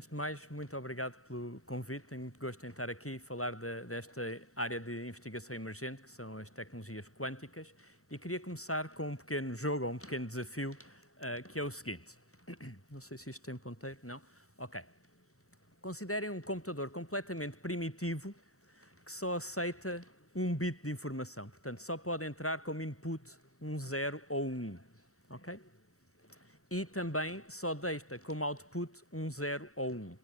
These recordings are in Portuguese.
Antes de mais, muito obrigado pelo convite. Tenho muito gosto em estar aqui e falar desta área de investigação emergente, que são as tecnologias quânticas. E queria começar com um pequeno jogo, ou um pequeno desafio, que é o seguinte. Não sei se isto tem ponteiro. Não? Ok. Considerem um computador completamente primitivo que só aceita um bit de informação. Portanto, só pode entrar como input um 0 ou um 1. Ok? E também só deixa como output um 0 ou 1.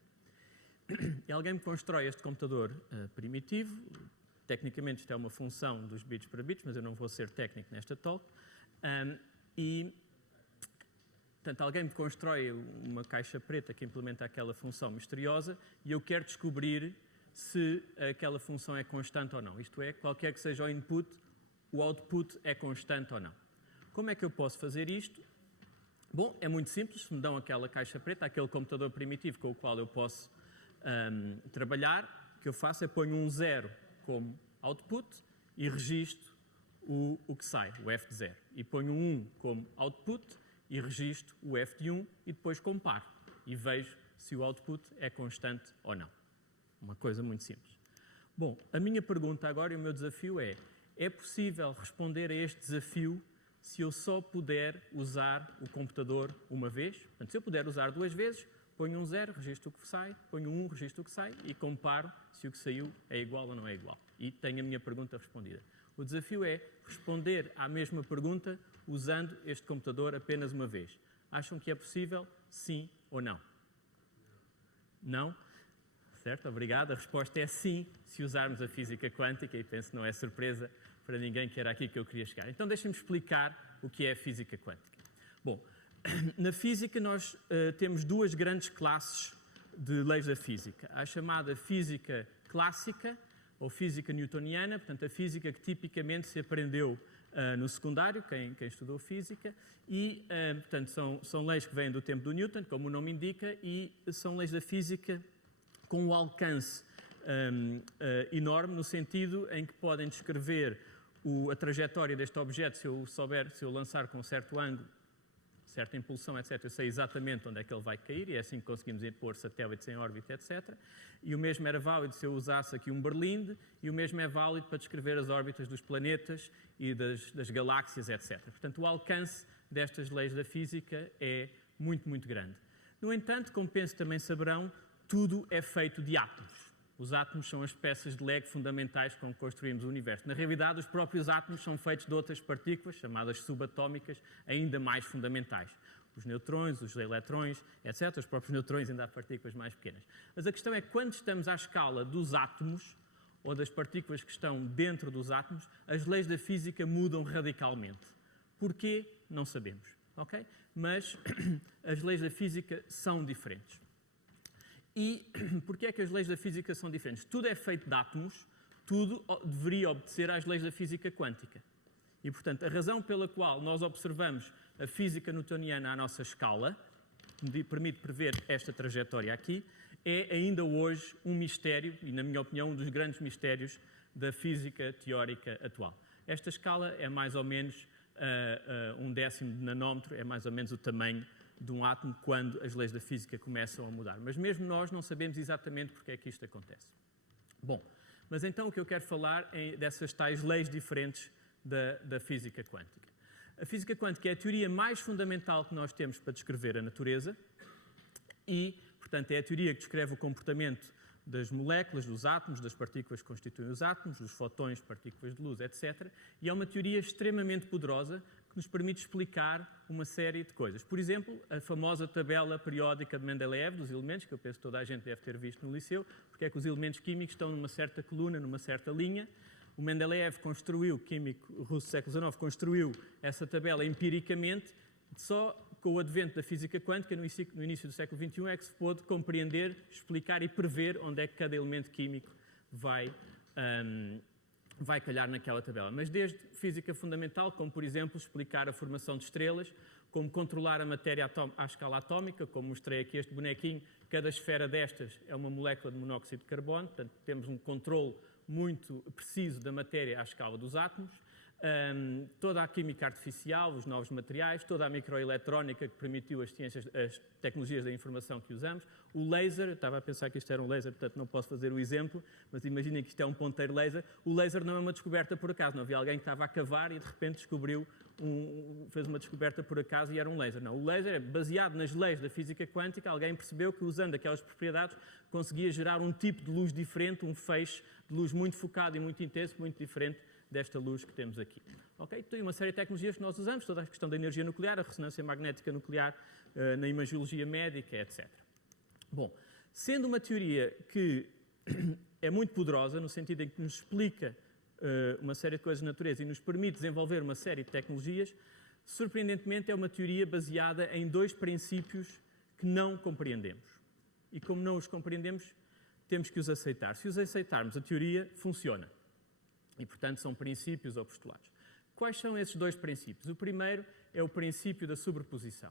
E alguém me constrói este computador primitivo. Tecnicamente isto é uma função dos bits para bits, mas eu não vou ser técnico nesta talk. Portanto, alguém me constrói uma caixa preta que implementa aquela função misteriosa e eu quero descobrir se aquela função é constante ou não. Isto é, qualquer que seja o input, o output é constante ou não. Como é que eu posso fazer isto? Bom, é muito simples. Se me dão aquela caixa preta, aquele computador primitivo com o qual eu posso trabalhar, o que eu faço é ponho um 0 como output e registro o que sai, o F de 0. E ponho um 1 como output e registro o F de 1 e depois comparo e vejo se o output é constante ou não. Uma coisa muito simples. Bom, a minha pergunta agora e o meu desafio é possível responder a este desafio se eu só puder usar o computador uma vez? Portanto, se eu puder usar duas vezes, ponho um 0, registro o que sai, ponho um 1, registro o que sai e comparo se o que saiu é igual ou não é igual. E tenho a minha pergunta respondida. O desafio é responder à mesma pergunta usando este computador apenas uma vez. Acham que é possível? Sim ou não? Não? Certo? Obrigado. A resposta é sim, se usarmos a física quântica, e penso que não é surpresa para ninguém que era aqui que eu queria chegar. Então deixem-me explicar o que é a física quântica. Bom, na física nós temos duas grandes classes de leis da física. A chamada física clássica, ou física newtoniana, portanto a física que tipicamente se aprendeu no secundário, quem estudou física, e portanto são leis que vêm do tempo do Newton, como o nome indica, e são leis da física com um alcance enorme, no sentido em que podem descrever a trajetória deste objeto. Se eu lançar com certo ângulo, certa impulsão, etc., eu sei exatamente onde é que ele vai cair, e é assim que conseguimos pôr satélites em órbita, etc. E o mesmo era válido se eu usasse aqui um berlinde, e o mesmo é válido para descrever as órbitas dos planetas e das galáxias, etc. Portanto, o alcance destas leis da física é muito, muito grande. No entanto, como penso também saberão, tudo é feito de átomos. Os átomos são as peças de Lego fundamentais com que construímos o universo. Na realidade, os próprios átomos são feitos de outras partículas, chamadas subatómicas, ainda mais fundamentais. Os neutrões, os eletrões, etc. Os próprios neutrões ainda há partículas mais pequenas. Mas a questão é que quando estamos à escala dos átomos, ou das partículas que estão dentro dos átomos, as leis da física mudam radicalmente. Porquê? Não sabemos. Okay? Mas as leis da física são diferentes. E porquê é que as leis da física são diferentes? Tudo é feito de átomos, tudo deveria obedecer às leis da física quântica. E, portanto, a razão pela qual nós observamos a física newtoniana à nossa escala, que permite prever esta trajetória aqui, é ainda hoje um mistério, e, na minha opinião, um dos grandes mistérios da física teórica atual. Esta escala é mais ou menos 1/10 de nanómetro, é mais ou menos o tamanho de um átomo quando as leis da física começam a mudar. Mas mesmo nós não sabemos exatamente porque é que isto acontece. Bom, mas então o que eu quero falar é dessas tais leis diferentes da física quântica. A física quântica é a teoria mais fundamental que nós temos para descrever a natureza e, portanto, é a teoria que descreve o comportamento das moléculas, dos átomos, das partículas que constituem os átomos, dos fotões, partículas de luz, etc. E é uma teoria extremamente poderosa que nos permite explicar uma série de coisas. Por exemplo, a famosa tabela periódica de Mendeleev dos elementos, que eu penso que toda a gente deve ter visto no liceu, porque é que os elementos químicos estão numa certa coluna, numa certa linha. O Mendeleev construiu, químico russo do século XIX, construiu essa tabela empiricamente. Só com o advento da física quântica, no início do século XXI, é que se pôde compreender, explicar e prever onde é que cada elemento químico vai calhar naquela tabela. Mas desde física fundamental, como por exemplo explicar a formação de estrelas, como controlar a matéria à escala atómica, como mostrei aqui este bonequinho, cada esfera destas é uma molécula de monóxido de carbono, portanto temos um controle muito preciso da matéria à escala dos átomos. toda a química artificial, os novos materiais, toda a microeletrónica que permitiu as tecnologias da informação que usamos, o laser, eu estava a pensar que isto era um laser, portanto não posso fazer o exemplo, mas imaginem que isto é um ponteiro laser. O laser não é uma descoberta por acaso, não havia alguém que estava a cavar e de repente fez uma descoberta por acaso e era um laser. Não, o laser é baseado nas leis da física quântica, alguém percebeu que usando aquelas propriedades conseguia gerar um tipo de luz diferente, um feixe de luz muito focado e muito intenso, muito diferente desta luz que temos aqui. Okay? Tem uma série de tecnologias que nós usamos, toda a questão da energia nuclear, a ressonância magnética nuclear, na imagiologia médica, etc. Bom, sendo uma teoria que é muito poderosa, no sentido em que nos explica uma série de coisas de natureza e nos permite desenvolver uma série de tecnologias, surpreendentemente é uma teoria baseada em dois princípios que não compreendemos. E como não os compreendemos, temos que os aceitar. Se os aceitarmos, a teoria funciona. E, portanto, são princípios ou postulados. Quais são esses dois princípios? O primeiro é o princípio da sobreposição.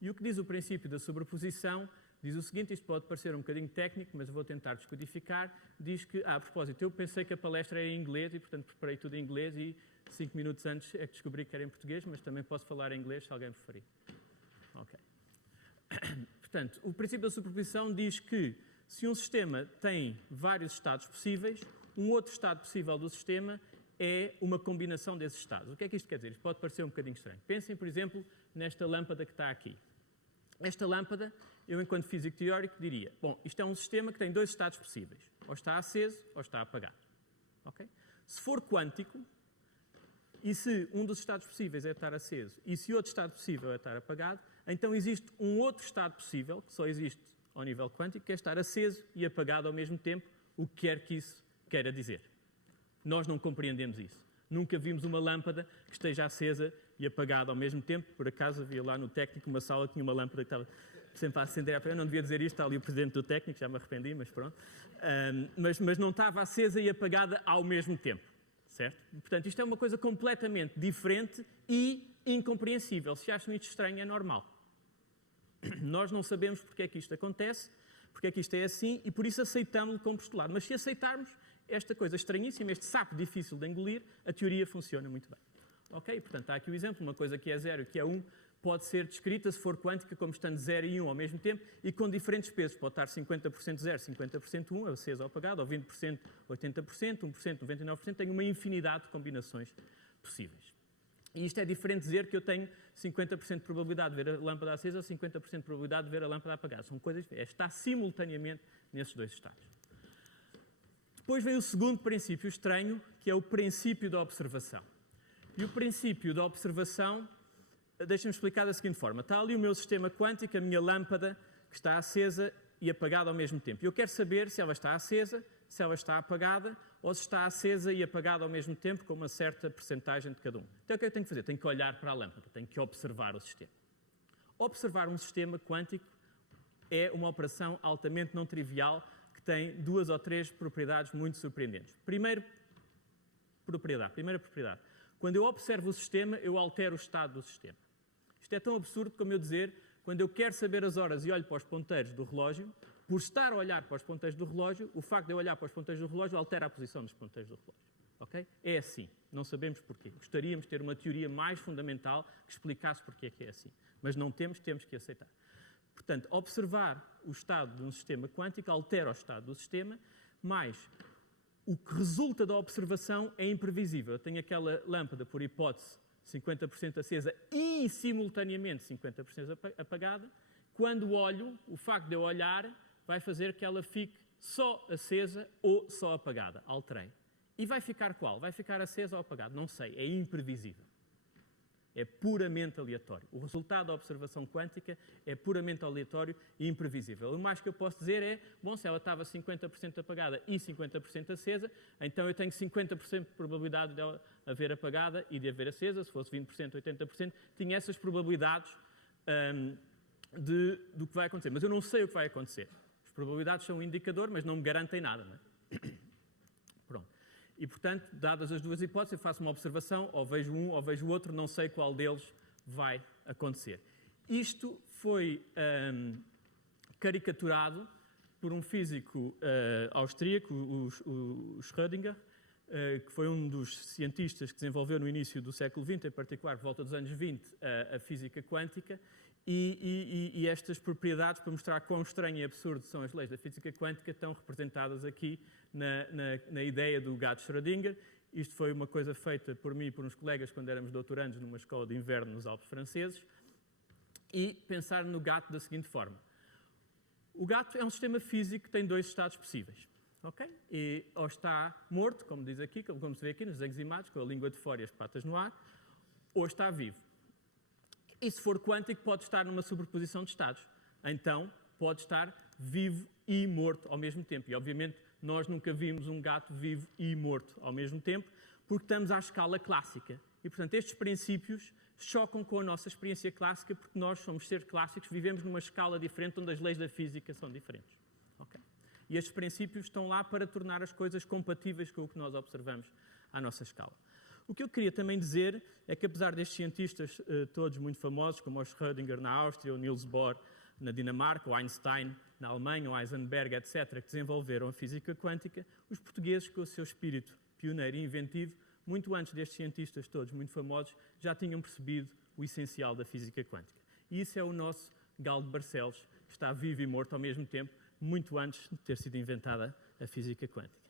E o que diz o princípio da sobreposição diz o seguinte, isto pode parecer um bocadinho técnico, mas vou tentar descodificar, diz que, a propósito, eu pensei que a palestra era em inglês e, portanto, preparei tudo em inglês e 5 minutos antes é que descobri que era em português, mas também posso falar em inglês se alguém preferir. Ok. Portanto, o princípio da sobreposição diz que se um sistema tem vários estados possíveis, um outro estado possível do sistema é uma combinação desses estados. O que é que isto quer dizer? Isto pode parecer um bocadinho estranho. Pensem, por exemplo, nesta lâmpada que está aqui. Esta lâmpada, eu, enquanto físico teórico, diria, bom, isto é um sistema que tem dois estados possíveis. Ou está aceso ou está apagado. Okay? Se for quântico, e se um dos estados possíveis é estar aceso e se outro estado possível é estar apagado, então existe um outro estado possível, que só existe ao nível quântico, que é estar aceso e apagado ao mesmo tempo, o que quer que isso queira dizer. Nós não compreendemos isso. Nunca vimos uma lâmpada que esteja acesa e apagada ao mesmo tempo. Por acaso havia lá no técnico uma sala que tinha uma lâmpada que estava sempre a acender. Eu não devia dizer isto, está ali o presidente do técnico, já me arrependi, mas pronto. Mas não estava acesa e apagada ao mesmo tempo. Certo? Portanto, isto é uma coisa completamente diferente e incompreensível. Se acham isto estranho, é normal. Nós não sabemos porque é que isto acontece, porque é que isto é assim e por isso aceitamos-lo como postulado. Mas se aceitarmos esta coisa estranhíssima, este sapo difícil de engolir, a teoria funciona muito bem. Ok? Portanto, há aqui o exemplo, uma coisa que é 0 e que é 1, pode ser descrita, se for quântica, como estando 0 e 1 ao mesmo tempo e com diferentes pesos. Pode estar 50% 0, 50% 1, aceso ou apagado, ou 20%, 80%, 1%, 99%. Tem uma infinidade de combinações possíveis. E isto é diferente de dizer que eu tenho 50% de probabilidade de ver a lâmpada acesa ou 50% de probabilidade de ver a lâmpada apagada. São coisas diferentes. Está simultaneamente nesses dois estados. Depois vem o segundo princípio estranho, que é o princípio da observação. E o princípio da observação, deixem-me explicar da seguinte forma. Está ali o meu sistema quântico, a minha lâmpada, que está acesa e apagada ao mesmo tempo. Eu quero saber se ela está acesa, se ela está apagada, ou se está acesa e apagada ao mesmo tempo, com uma certa percentagem de cada um. Então o que é que eu tenho que fazer? Tenho que olhar para a lâmpada, tenho que observar o sistema. Observar um sistema quântico é uma operação altamente não trivial, que tem 2 ou 3 propriedades muito surpreendentes. Primeira propriedade. Quando eu observo o sistema, eu altero o estado do sistema. Isto é tão absurdo como eu dizer, quando eu quero saber as horas e olho para os ponteiros do relógio, por estar a olhar para os ponteiros do relógio, o facto de eu olhar para os ponteiros do relógio altera a posição dos ponteiros do relógio. Okay? É assim. Não sabemos porquê. Gostaríamos de ter uma teoria mais fundamental que explicasse porquê é que é assim. Mas não temos que aceitar. Portanto, observar o estado de um sistema quântico altera o estado do sistema, mas o que resulta da observação é imprevisível. Eu tenho aquela lâmpada, por hipótese, 50% acesa e, simultaneamente, 50% apagada. Quando olho, o facto de eu olhar vai fazer que ela fique só acesa ou só apagada. Alterei. E vai ficar qual? Vai ficar acesa ou apagada? Não sei. É imprevisível. É puramente aleatório. O resultado da observação quântica é puramente aleatório e imprevisível. O mais que eu posso dizer é, bom, se ela estava 50% apagada e 50% acesa, então eu tenho 50% de probabilidade de ela haver apagada e de haver acesa. Se fosse 20%, 80%, tinha essas probabilidades do que vai acontecer. Mas eu não sei o que vai acontecer. As probabilidades são um indicador, mas não me garantem nada. Não é? Pronto. E, portanto, dadas as duas hipóteses, eu faço uma observação, ou vejo um, ou vejo o outro, não sei qual deles vai acontecer. Isto foi caricaturado por um físico austríaco, o Schrödinger, que foi um dos cientistas que desenvolveu no início do século XX, em particular por volta dos anos 20, a física quântica, e estas propriedades, para mostrar quão estranho e absurdo são as leis da física quântica, estão representadas aqui na ideia do gato Schrödinger. Isto foi uma coisa feita por mim e por uns colegas quando éramos doutorandos numa escola de inverno nos Alpes franceses, e pensar no gato da seguinte forma. O gato é um sistema físico que tem dois estados possíveis. Okay? E ou está morto, como diz aqui, como se vê aqui nos desenhos animados, com a língua de fora e as patas no ar, ou está vivo. E se for quântico, pode estar numa sobreposição de estados. Então, pode estar vivo e morto ao mesmo tempo. E, obviamente, nós nunca vimos um gato vivo e morto ao mesmo tempo, porque estamos à escala clássica. E, portanto, estes princípios chocam com a nossa experiência clássica, porque nós somos seres clássicos, vivemos numa escala diferente, onde as leis da física são diferentes. Okay? E estes princípios estão lá para tornar as coisas compatíveis com o que nós observamos à nossa escala. O que eu queria também dizer é que, apesar destes cientistas todos muito famosos, como o Schrödinger na Áustria, o Niels Bohr na Dinamarca, o Einstein na Alemanha, o Heisenberg, etc., que desenvolveram a física quântica, os portugueses, com o seu espírito pioneiro e inventivo, muito antes destes cientistas todos muito famosos, já tinham percebido o essencial da física quântica. E isso é o nosso Galo de Barcelos, que está vivo e morto ao mesmo tempo, muito antes de ter sido inventada a física quântica.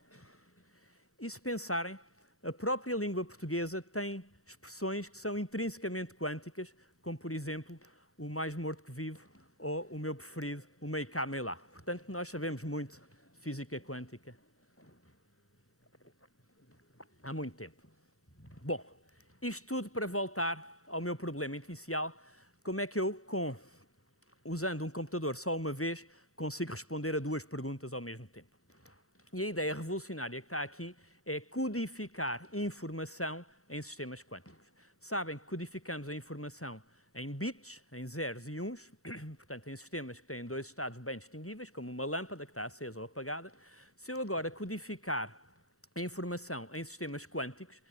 E se pensarem, a própria língua portuguesa tem expressões que são intrinsecamente quânticas, como, por exemplo, o mais morto que vivo, ou o meu preferido, o meio cá, meio lá. Portanto, nós sabemos muito de física quântica há muito tempo. Bom, isto tudo para voltar ao meu problema inicial, como é que eu, usando um computador só uma vez, consigo responder a duas perguntas ao mesmo tempo. E a ideia revolucionária que está aqui é codificar informação em sistemas quânticos. Sabem que codificamos a informação em bits, em zeros e uns, portanto em sistemas que têm dois estados bem distinguíveis, como uma lâmpada que está acesa ou apagada. Se eu agora codificar a informação em sistemas quânticos,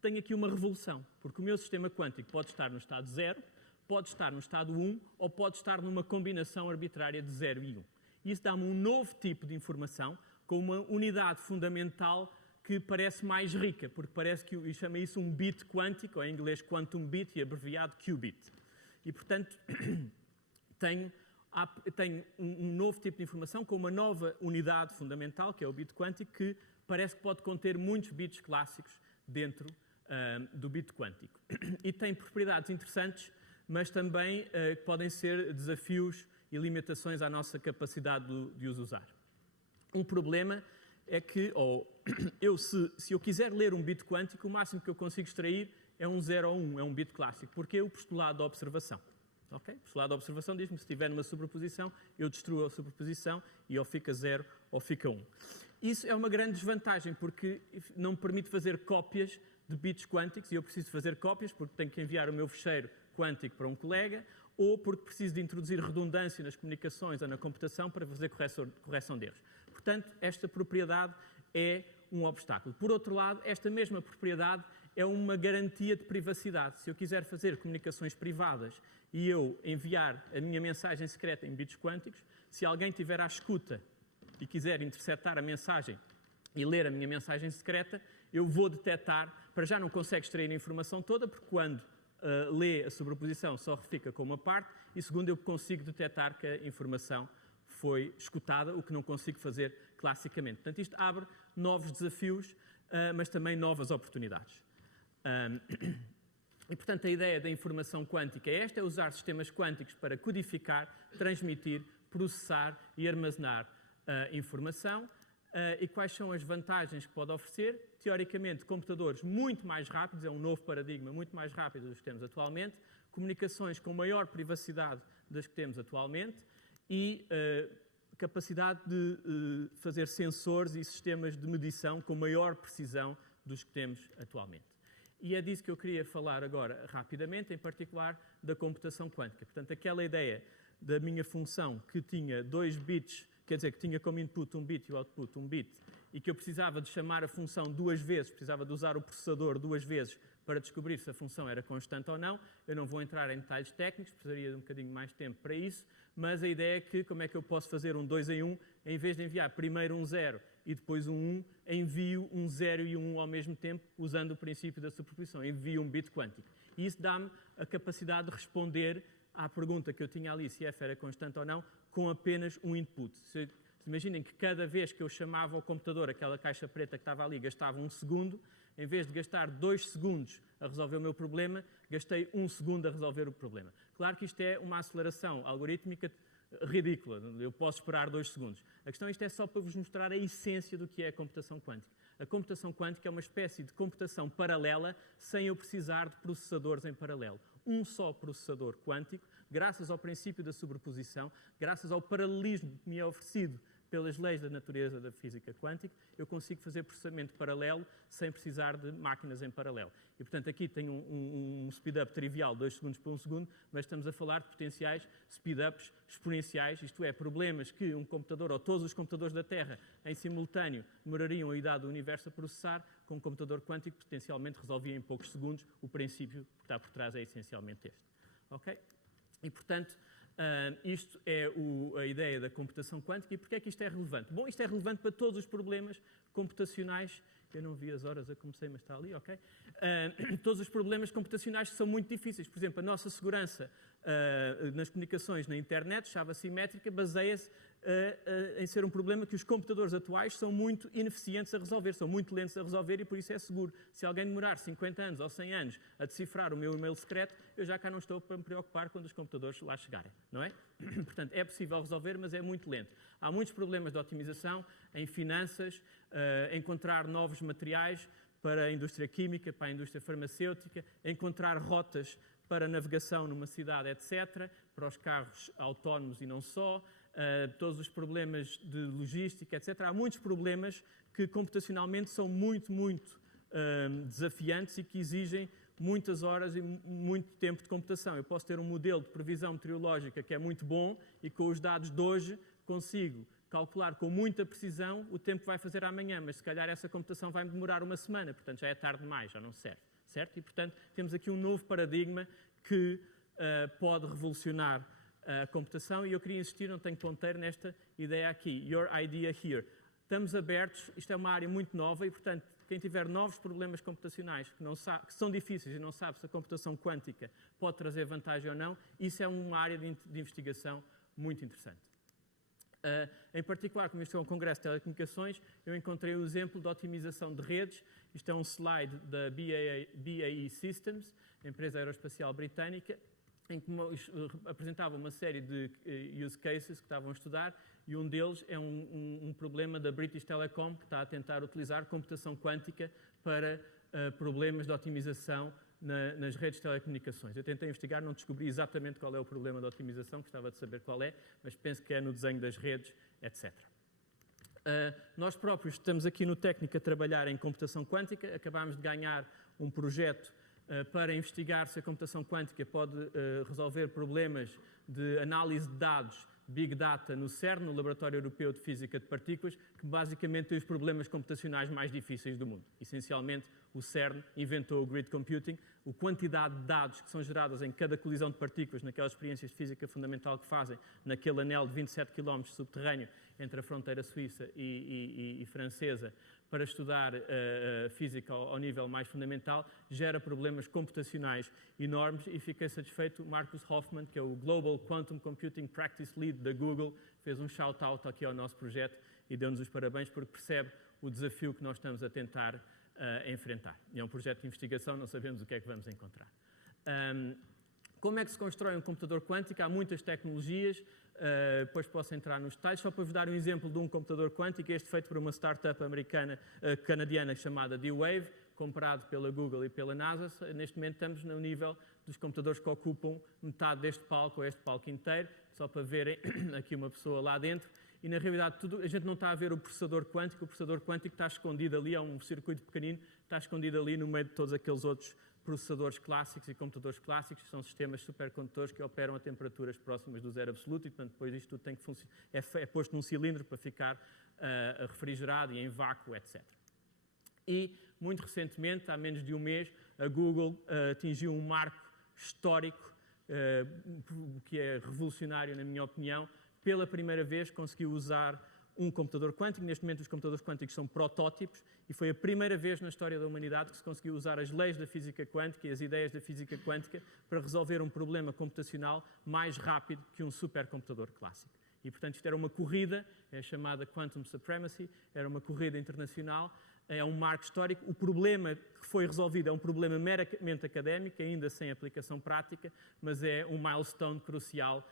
tenho aqui uma revolução, porque o meu sistema quântico pode estar no estado 0, pode estar no estado 1 ou pode estar numa combinação arbitrária de 0 e 1. Isso dá-me um novo tipo de informação com uma unidade fundamental que parece mais rica, porque parece que e chama isso um bit quântico, ou em inglês quantum bit e abreviado qubit. E, portanto, tenho um novo tipo de informação com uma nova unidade fundamental, que é o bit quântico, que parece que pode conter muitos bits clássicos dentro do bit quântico. E tem propriedades interessantes, mas também podem ser desafios e limitações à nossa capacidade de os usar. Um problema é que, se eu quiser ler um bit quântico, o máximo que eu consigo extrair é um 0 ou 1, é um bit clássico, porque é o postulado da observação. Okay? O postulado da observação diz-me que se tiver numa sobreposição, eu destruo a sobreposição e ou fica 0 ou fica 1. Isso é uma grande desvantagem, porque não me permite fazer cópias de bits quânticos, e eu preciso fazer cópias porque tenho que enviar o meu fecheiro quântico para um colega, ou porque preciso de introduzir redundância nas comunicações ou na computação para fazer correção de erros. Portanto, esta propriedade é um obstáculo. Por outro lado, esta mesma propriedade é uma garantia de privacidade. Se eu quiser fazer comunicações privadas e eu enviar a minha mensagem secreta em bits quânticos, se alguém estiver à escuta e quiser interceptar a mensagem e ler a minha mensagem secreta, eu vou detectar, para já não consegue extrair a informação toda, porque quando lê a sobreposição só fica com uma parte, e segundo, eu consigo detectar que a informação foi escutada, o que não consigo fazer classicamente. Portanto, isto abre novos desafios, mas também novas oportunidades. E, portanto, a ideia da informação quântica é esta, é usar sistemas quânticos para codificar, transmitir, processar e armazenar informação. E quais são as vantagens que pode oferecer? Teoricamente, computadores muito mais rápidos, é um novo paradigma muito mais rápido dos que temos atualmente, comunicações com maior privacidade das que temos atualmente e capacidade de fazer sensores e sistemas de medição com maior precisão dos que temos atualmente. E é disso que eu queria falar agora rapidamente, em particular da computação quântica. Portanto, aquela ideia da minha função que tinha 2 bits, quer dizer, que tinha como input um bit e o output um bit, e que eu precisava de chamar a função 2 vezes, precisava de usar o processador 2 vezes para descobrir se a função era constante ou não. Eu não vou entrar em detalhes técnicos, precisaria de um bocadinho mais tempo para isso, mas a ideia é que, como é que eu posso fazer um 2 em 1, em vez de enviar primeiro um 0 e depois um 1, envio um 0 e um 1 ao mesmo tempo, usando o princípio da superposição, envio um bit quântico. E isso dá-me a capacidade de responder à pergunta que eu tinha ali, se f era constante ou não, com apenas um input. Imaginem que cada vez que eu chamava ao computador, aquela caixa preta que estava ali, gastava 1 segundo, em vez de gastar 2 segundos a resolver o meu problema, gastei 1 segundo a resolver o problema. Claro que isto é uma aceleração algorítmica ridícula, eu posso esperar 2 segundos. A questão, isto é só para vos mostrar a essência do que é a computação quântica. A computação quântica é uma espécie de computação paralela sem eu precisar de processadores em paralelo. Um só processador quântico, graças ao princípio da sobreposição, graças ao paralelismo que me é oferecido pelas leis da natureza da física quântica, eu consigo fazer processamento paralelo sem precisar de máquinas em paralelo. E, portanto, aqui tenho um speed-up trivial, 2 segundos por 1 segundo, mas estamos a falar de potenciais speed-ups exponenciais, isto é, problemas que um computador, ou todos os computadores da Terra, em simultâneo, demorariam a idade do universo a processar, com um computador quântico potencialmente resolvia em poucos segundos. O princípio que está por trás é essencialmente este. Ok? E, portanto, isto é a ideia da computação quântica. E porquê é que isto é relevante? Bom, isto é relevante para todos os problemas computacionais. Eu não vi as horas a comecei, mas está ali, ok? Todos os problemas computacionais que são muito difíceis. Por exemplo, a nossa segurança nas comunicações na internet, chave assimétrica, baseia-se em ser um problema que os computadores atuais são muito ineficientes a resolver, são muito lentos a resolver e por isso é seguro. Se alguém demorar 50 anos ou 100 anos a decifrar o meu e-mail secreto, eu já cá não estou para me preocupar quando os computadores lá chegarem, não é? Portanto, é possível resolver, mas é muito lento. Há muitos problemas de otimização em finanças, encontrar novos materiais para a indústria química, para a indústria farmacêutica, encontrar rotas para navegação numa cidade, etc., para os carros autónomos e não só, todos os problemas de logística, etc. Há muitos problemas que computacionalmente são muito desafiantes e que exigem muitas horas e muito tempo de computação. Eu posso ter um modelo de previsão meteorológica que é muito bom e com os dados de hoje consigo calcular com muita precisão o tempo que vai fazer amanhã, mas se calhar essa computação vai demorar uma semana, portanto já é tarde demais, já não serve, certo? E portanto temos aqui um novo paradigma que pode revolucionar a computação e eu queria insistir, não tenho ponteiro, nesta ideia aqui, your idea here. Estamos abertos, isto é uma área muito nova e portanto quem tiver novos problemas computacionais que são difíceis e não sabe se a computação quântica pode trazer vantagem ou não, isso é uma área de investigação muito interessante. Em particular, como isto é um congresso de telecomunicações, eu encontrei um exemplo de otimização de redes. Isto é um slide da BAE Systems, empresa aeroespacial britânica, em que apresentava uma série de use cases que estavam a estudar e um deles é um problema da British Telecom, que está a tentar utilizar computação quântica para problemas de otimização nas redes de telecomunicações. Eu tentei investigar, não descobri exatamente qual é o problema de otimização, gostava de saber qual é, mas penso que é no desenho das redes, etc. Nós próprios estamos aqui no Técnico a trabalhar em computação quântica, acabámos de ganhar um projeto para investigar se a computação quântica pode resolver problemas de análise de dados, Big Data, no CERN, no Laboratório Europeu de Física de Partículas, que basicamente tem os problemas computacionais mais difíceis do mundo. Essencialmente, o CERN inventou o grid computing, a quantidade de dados que são gerados em cada colisão de partículas, naquelas experiências de física fundamental que fazem, naquele anel de 27 km subterrâneo entre a fronteira suíça e francesa, para estudar física ao nível mais fundamental, gera problemas computacionais enormes e fiquei satisfeito. Marcus Hoffman, que é o Global Quantum Computing Practice Lead da Google, fez um shout-out aqui ao nosso projeto e deu-nos os parabéns porque percebe o desafio que nós estamos a tentar enfrentar. E é um projeto de investigação, não sabemos o que é que vamos encontrar. Como é que se constrói um computador quântico? Há muitas tecnologias, depois posso entrar nos detalhes. Só para vos dar um exemplo de um computador quântico, este feito por uma startup canadiana chamada D-Wave, comprado pela Google e pela NASA. Neste momento estamos no nível dos computadores que ocupam metade deste palco, ou este palco inteiro, só para verem aqui uma pessoa lá dentro. E na realidade a gente não está a ver o processador quântico está escondido ali, é um circuito pequenino, está escondido ali no meio de todos aqueles outros processadores clássicos e computadores clássicos, que são sistemas supercondutores que operam a temperaturas próximas do zero absoluto e, portanto, depois isto tudo tem que é posto num cilindro para ficar refrigerado e em vácuo, etc. E, muito recentemente, há menos de um mês, a Google atingiu um marco histórico, que é revolucionário na minha opinião. Pela primeira vez conseguiu usar um computador quântico. Neste momento os computadores quânticos são protótipos e foi a primeira vez na história da humanidade que se conseguiu usar as leis da física quântica e as ideias da física quântica para resolver um problema computacional mais rápido que um supercomputador clássico. E, portanto, isto era uma corrida, é chamada Quantum Supremacy, era uma corrida internacional, é um marco histórico. O problema que foi resolvido é um problema meramente académico, ainda sem aplicação prática, mas é um milestone crucial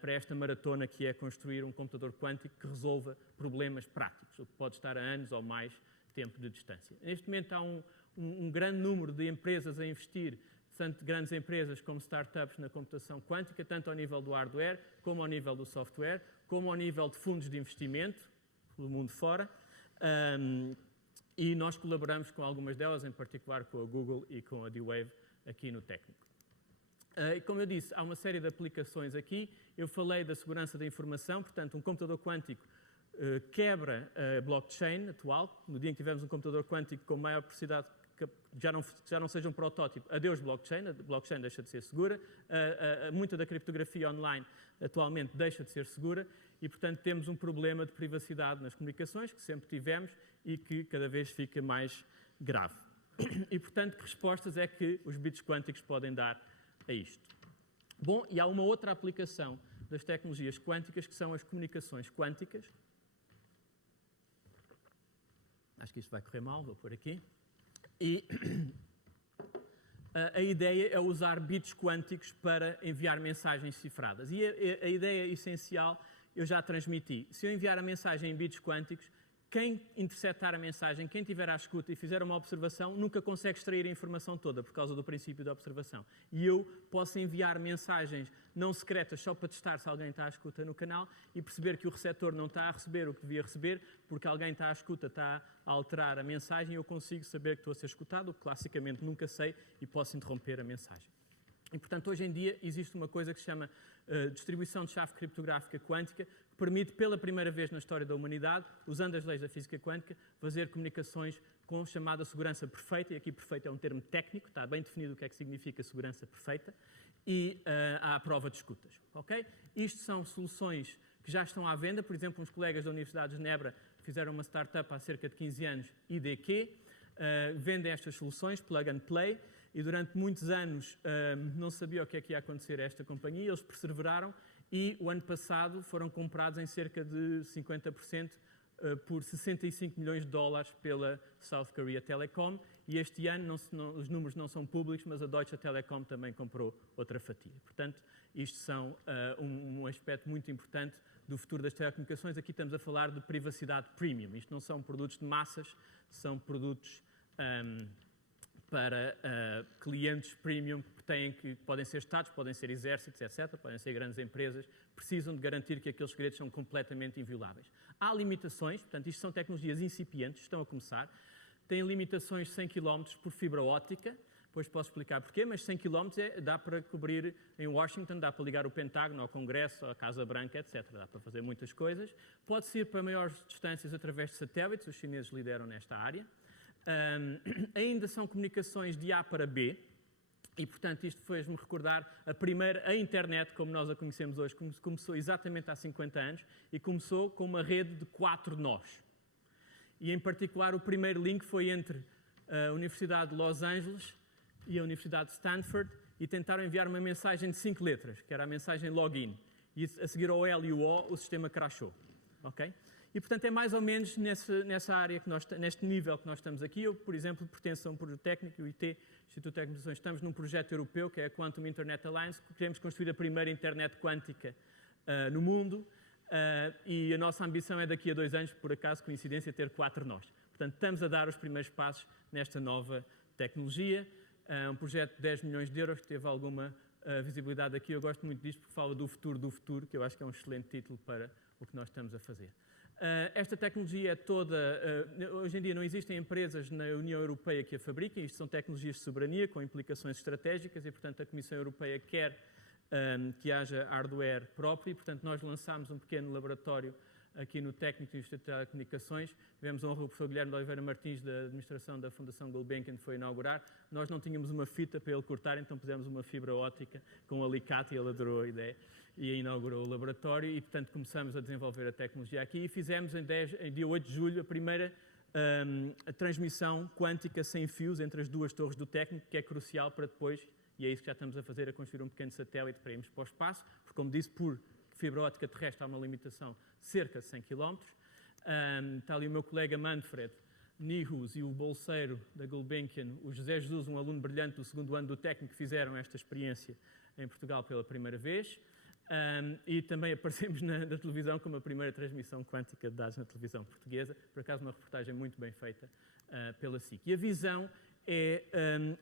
para esta maratona, que é construir um computador quântico que resolva problemas práticos, o que pode estar a anos ou mais tempo de distância. Neste momento há um grande número de empresas a investir, tanto grandes empresas como startups na computação quântica, tanto ao nível do hardware, como ao nível do software, como ao nível de fundos de investimento, pelo mundo fora, e nós colaboramos com algumas delas, em particular com a Google e com a D-Wave aqui no técnico. E como eu disse, há uma série de aplicações aqui. Eu falei da segurança da informação, portanto, um computador quântico quebra a blockchain atual. No dia em que tivermos um computador quântico com maior precisidade, que já não seja um protótipo, adeus blockchain, a blockchain deixa de ser segura, muita da criptografia online atualmente deixa de ser segura e, portanto, temos um problema de privacidade nas comunicações, que sempre tivemos e que cada vez fica mais grave. E, portanto, que respostas é que os bits quânticos podem dar a isto? Bom, e há uma outra aplicação das tecnologias quânticas, que são as comunicações quânticas. Acho que isto vai correr mal, vou pôr aqui. E a ideia é usar bits quânticos para enviar mensagens cifradas. E a ideia essencial eu já transmiti. Se eu enviar a mensagem em bits quânticos, quem interceptar a mensagem, quem estiver à escuta e fizer uma observação, nunca consegue extrair a informação toda, por causa do princípio da observação. E eu posso enviar mensagens não secretas só para testar se alguém está à escuta no canal e perceber que o receptor não está a receber o que devia receber, porque alguém está à escuta, está a alterar a mensagem e eu consigo saber que estou a ser escutado, o que classicamente nunca sei, e posso interromper a mensagem. E, portanto, hoje em dia existe uma coisa que se chama distribuição de chave criptográfica quântica, que permite, pela primeira vez na história da humanidade, usando as leis da física quântica, fazer comunicações com chamada segurança perfeita, e aqui perfeita é um termo técnico, está bem definido o que é que significa segurança perfeita, e à prova de escutas. Okay? Isto são soluções que já estão à venda. Por exemplo, uns colegas da Universidade de Genebra fizeram uma startup há cerca de 15 anos, IDQ, vendem estas soluções, plug and play, e durante muitos anos não sabia o que é que ia acontecer a esta companhia. Eles perseveraram e o ano passado foram comprados em cerca de 50% por 65 milhões de dólares pela South Korea Telecom, e este ano, os números não são públicos, mas a Deutsche Telekom também comprou outra fatia. Portanto, isto são um aspecto muito importante do futuro das telecomunicações. Aqui estamos a falar de privacidade premium. Isto não são produtos de massas, são produtos para clientes premium que podem ser Estados, podem ser exércitos, etc., podem ser grandes empresas, precisam de garantir que aqueles segredos são completamente invioláveis. Há limitações, portanto, isto são tecnologias incipientes, estão a começar, têm limitações de 100 km por fibra óptica, depois posso explicar porquê, mas 100 km dá para cobrir em Washington, dá para ligar o Pentágono ao Congresso, à Casa Branca, etc., dá para fazer muitas coisas. Pode-se ir para maiores distâncias através de satélites, os chineses lideram nesta área. Ainda são comunicações de A para B, e, portanto, isto fez-me recordar a internet, como nós a conhecemos hoje, começou exatamente há 50 anos, e começou com uma rede de 4 nós. E, em particular, o primeiro link foi entre a Universidade de Los Angeles e a Universidade de Stanford, e tentaram enviar uma mensagem de 5 letras, que era a mensagem login. E a seguir ao L e o O, o sistema crashou. Okay? E, portanto, é mais ou menos nessa área, neste nível que nós estamos aqui. Eu, por exemplo, pertenço a um projeto técnico, o IT, Instituto de Tecnologias. Estamos num projeto europeu, que é a Quantum Internet Alliance, que queremos construir a primeira internet quântica no mundo, e a nossa ambição é daqui a 2 anos, por acaso, coincidência, ter 4 nós. Portanto, estamos a dar os primeiros passos nesta nova tecnologia. Um projeto de 10 milhões de euros, que teve alguma visibilidade aqui. Eu gosto muito disto porque fala do futuro, que eu acho que é um excelente título para o que nós estamos a fazer. Esta tecnologia é toda... hoje em dia não existem empresas na União Europeia que a fabriquem. Isto são tecnologias de soberania com implicações estratégicas e, portanto, a Comissão Europeia quer que haja hardware próprio e, portanto, nós lançámos um pequeno laboratório aqui no Técnico de Instituto de Telecomunicações. Tivemos a honra, o professor Guilherme de Oliveira Martins, da administração da Fundação Gulbenkian, foi inaugurar. Nós não tínhamos uma fita para ele cortar, então pusemos uma fibra óptica com um alicate e ele adorou a ideia e inaugurou o laboratório e, portanto, começamos a desenvolver a tecnologia aqui e fizemos em dia 8 de julho a primeira a transmissão quântica sem fios entre as duas torres do Técnico, que é crucial para depois, e é isso que já estamos a fazer, a construir um pequeno satélite para irmos para o espaço, porque, como disse, por fibra óptica terrestre há uma limitação de cerca de 100 km. Está ali o meu colega Manfred Nihus e o bolseiro da Gulbenkian, o José Jesus, um aluno brilhante do segundo ano do Técnico, que fizeram esta experiência em Portugal pela primeira vez. E também aparecemos na televisão como a primeira transmissão quântica de dados na televisão portuguesa, por acaso uma reportagem muito bem feita pela SIC. E a visão é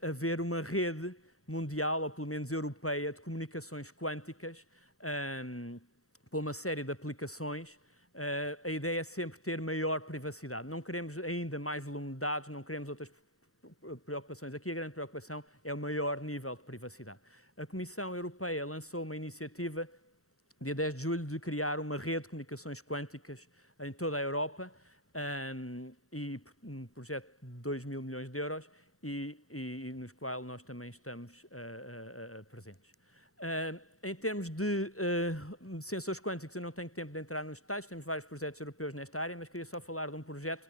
haver uma rede mundial, ou pelo menos europeia, de comunicações quânticas para uma série de aplicações. A ideia é sempre ter maior privacidade. Não queremos ainda mais volume de dados, não queremos outras preocupações. Aqui a grande preocupação é o maior nível de privacidade. A Comissão Europeia lançou uma iniciativa, dia 10 de julho, de criar uma rede de comunicações quânticas em toda a Europa, e um projeto de 2 mil milhões de euros, e nos quais nós também estamos presentes. Em termos de sensores quânticos, eu não tenho tempo de entrar nos detalhes, temos vários projetos europeus nesta área, mas queria só falar de um projeto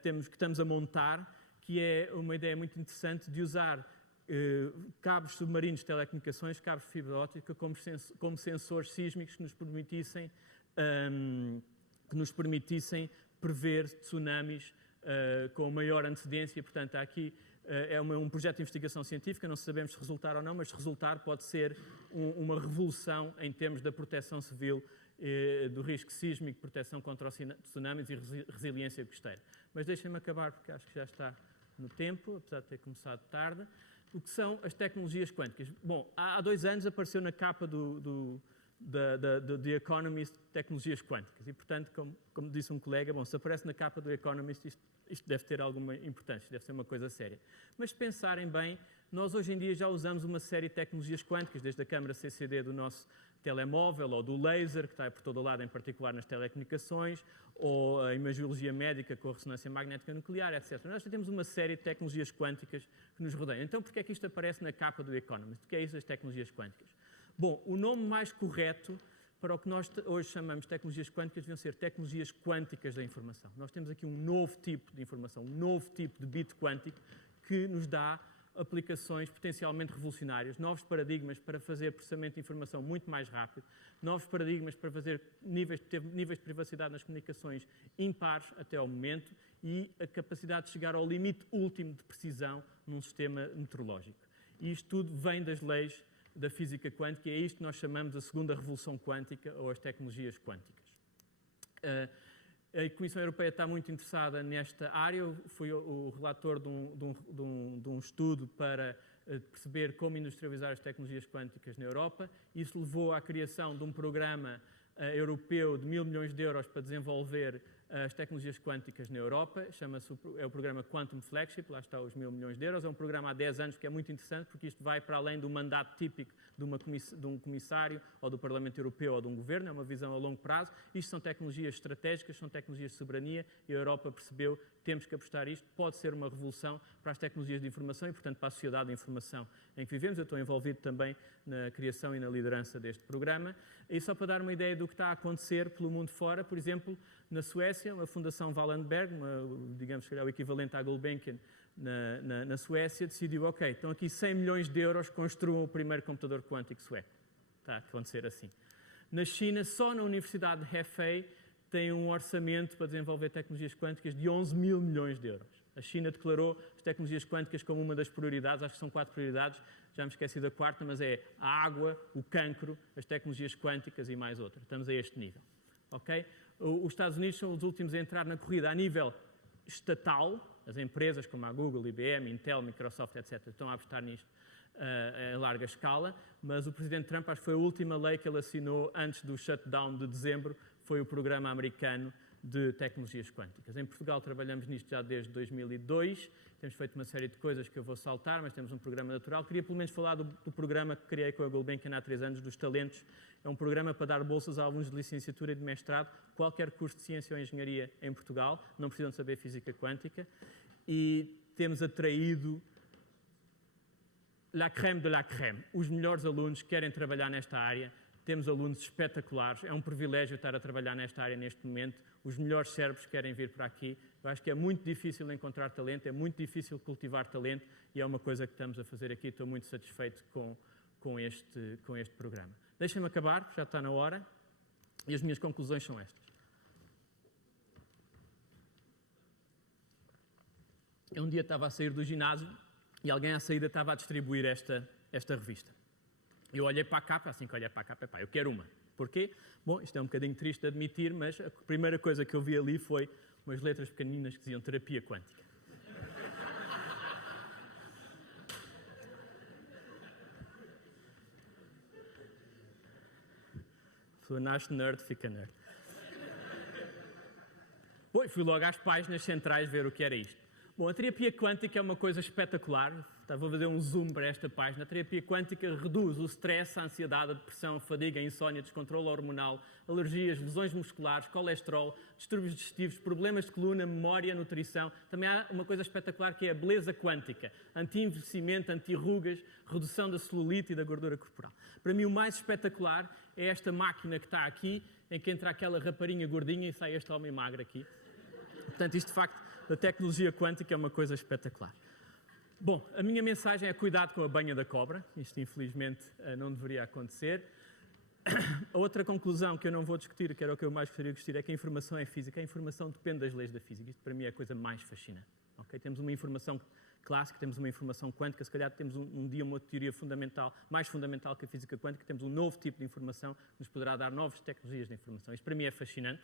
que estamos a montar, que é uma ideia muito interessante de usar cabos submarinos de telecomunicações, cabos de fibra óptica, como sensores sísmicos que nos permitissem prever tsunamis com maior antecedência. Portanto, aqui é um projeto de investigação científica, não sabemos se resultar ou não, mas se resultar pode ser uma revolução em termos da proteção civil, do risco sísmico, proteção contra os tsunamis e resiliência costeira. Mas deixem-me acabar, porque acho que já está no tempo, apesar de ter começado tarde. O que são as tecnologias quânticas? Bom, há 2 anos apareceu na capa do The Economist tecnologias quânticas e, portanto, como disse um colega, bom, se aparece na capa do Economist, isto deve ter alguma importância, deve ser uma coisa séria. Mas se pensarem bem, nós hoje em dia já usamos uma série de tecnologias quânticas, desde a câmara CCD do nosso telemóvel, ou do laser, que está por todo o lado, em particular nas telecomunicações, ou a imagiologia médica com a ressonância magnética nuclear, etc. Nós já temos uma série de tecnologias quânticas que nos rodeiam. Então, por que é que isto aparece na capa do Economist? O que é isso, as tecnologias quânticas? Bom, o nome mais correto para o que nós hoje chamamos de tecnologias quânticas deviam ser tecnologias quânticas da informação. Nós temos aqui um novo tipo de informação, um novo tipo de bit quântico que nos dá aplicações potencialmente revolucionárias, novos paradigmas para fazer processamento de informação muito mais rápido, novos paradigmas para fazer ter níveis de privacidade nas comunicações impares até ao momento e a capacidade de chegar ao limite último de precisão num sistema meteorológico. E isto tudo vem das leis da física quântica e é isto que nós chamamos a segunda revolução quântica ou as tecnologias quânticas. A Comissão Europeia está muito interessada nesta área. Eu fui o relator de um estudo para perceber como industrializar as tecnologias quânticas na Europa. Isso levou à criação de um programa europeu de 1.000 milhões de euros para desenvolver as tecnologias quânticas na Europa. É o programa Quantum Flagship, lá está os 1.000 milhões de euros. É um programa há 10 anos que é muito interessante porque isto vai para além do mandato típico de um comissário ou do Parlamento Europeu ou de um governo, é uma visão a longo prazo. Isto são tecnologias estratégicas, são tecnologias de soberania e a Europa percebeu que temos que apostar isto. Pode ser uma revolução para as tecnologias de informação e, portanto, para a sociedade de informação em que vivemos. Eu estou envolvido também na criação e na liderança deste programa. E só para dar uma ideia do que está a acontecer pelo mundo fora, por exemplo, na Suécia, a Fundação Wallenberg, digamos que é o equivalente à Gulbenkian na Suécia, decidiu, ok, estão aqui 100 milhões de euros, construam o primeiro computador quântico sueco. Está a acontecer assim. Na China, só na Universidade de Hefei, tem um orçamento para desenvolver tecnologias quânticas de 11 mil milhões de euros. A China declarou as tecnologias quânticas como uma das prioridades, acho que são 4 prioridades, já me esqueci da quarta, mas é a água, o cancro, as tecnologias quânticas e mais outra. Estamos a este nível. Okay? Os Estados Unidos são os últimos a entrar na corrida a nível estatal, as empresas como a Google, IBM, Intel, Microsoft, etc., estão a apostar nisto em larga escala, mas o Presidente Trump, acho que foi a última lei que ele assinou antes do shutdown de dezembro, foi o programa americano de tecnologias quânticas. Em Portugal trabalhamos nisto já desde 2002, temos feito uma série de coisas que eu vou saltar, mas temos um programa natural. Queria pelo menos falar do programa que criei com a Gulbenkian há 3 anos, dos talentos. É um programa para dar bolsas a alunos de licenciatura e de mestrado, qualquer curso de ciência ou engenharia em Portugal, não precisam de saber física quântica, e temos atraído la crème de la crème. Os melhores alunos querem trabalhar nesta área, temos alunos espetaculares, é um privilégio estar a trabalhar nesta área neste momento, os melhores cérebros querem vir para aqui. Eu acho que é muito difícil encontrar talento, é muito difícil cultivar talento e é uma coisa que estamos a fazer aqui. Estou muito satisfeito com este programa. Deixem-me acabar, porque já está na hora, e as minhas conclusões são estas. Eu um dia estava a sair do ginásio e alguém à saída estava a distribuir esta revista. Eu olhei para a capa, assim que olhei para a capa, eu quero uma. Porquê? Bom, isto é um bocadinho triste de admitir, mas a primeira coisa que eu vi ali foi umas letras pequeninas que diziam terapia quântica. Se nasce nerd, fica nerd. Bom, e fui logo às páginas centrais ver o que era isto. Bom, a terapia quântica é uma coisa espetacular. Vou fazer um zoom para esta página. A terapia quântica reduz o stress, a ansiedade, a depressão, a fadiga, a insónia, descontrole hormonal, alergias, lesões musculares, colesterol, distúrbios digestivos, problemas de coluna, memória, nutrição. Também há uma coisa espetacular que é a beleza quântica. Anti-envelhecimento, anti-rugas, redução da celulite e da gordura corporal. Para mim o mais espetacular é esta máquina que está aqui, em que entra aquela raparinha gordinha e sai este homem magro aqui. Portanto, isto de facto, da tecnologia quântica é uma coisa espetacular. Bom, a minha mensagem é cuidado com a banha da cobra. Isto, infelizmente, não deveria acontecer. A outra conclusão que eu não vou discutir, que era o que eu mais gostaria de discutir, é que a informação é física. A informação depende das leis da física. Isto, para mim, é a coisa mais fascinante. Okay? Temos uma informação clássica, temos uma informação quântica, se calhar temos um dia uma teoria fundamental, mais fundamental que a física quântica, temos um novo tipo de informação que nos poderá dar novas tecnologias de informação. Isto, para mim, é fascinante.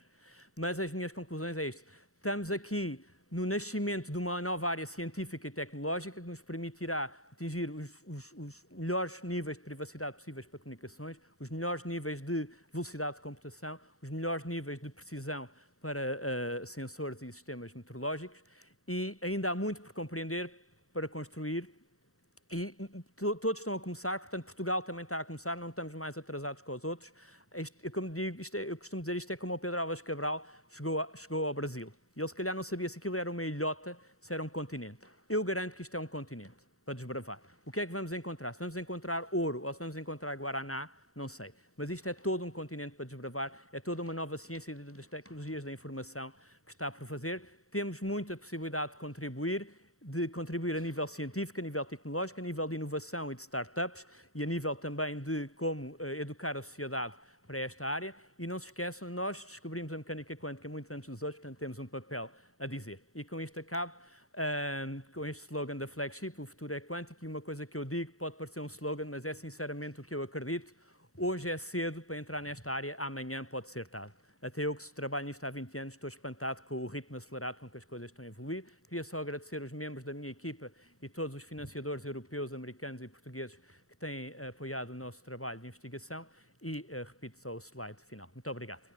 Mas as minhas conclusões é isto. Estamos aqui no nascimento de uma nova área científica e tecnológica que nos permitirá atingir os melhores níveis de privacidade possíveis para comunicações, os melhores níveis de velocidade de computação, os melhores níveis de precisão para sensores e sistemas meteorológicos, e ainda há muito por compreender para construir, e todos estão a começar, portanto Portugal também está a começar, não estamos mais atrasados com os outros. Como digo, eu costumo dizer, isto é como o Pedro Álvares Cabral chegou ao Brasil. E ele se calhar não sabia se aquilo era uma ilhota, se era um continente. Eu garanto que isto é um continente, para desbravar. O que é que vamos encontrar? Se vamos encontrar ouro ou se vamos encontrar guaraná, não sei. Mas isto é todo um continente para desbravar, é toda uma nova ciência das tecnologias da informação que está por fazer. Temos muita possibilidade de contribuir a nível científico, a nível tecnológico, a nível de inovação e de startups e a nível também de como educar a sociedade para esta área. E não se esqueçam, nós descobrimos a mecânica quântica muito antes dos outros, portanto temos um papel a dizer. E com isto acabo, com este slogan da Flagship, o futuro é quântico, e uma coisa que eu digo, pode parecer um slogan, mas é sinceramente o que eu acredito. Hoje é cedo para entrar nesta área, amanhã pode ser tarde. Até eu que trabalho nisto há 20 anos estou espantado com o ritmo acelerado com que as coisas estão a evoluir. Queria só agradecer os membros da minha equipa e todos os financiadores europeus, americanos e portugueses que têm apoiado o nosso trabalho de investigação e repito só o slide final. Muito obrigado.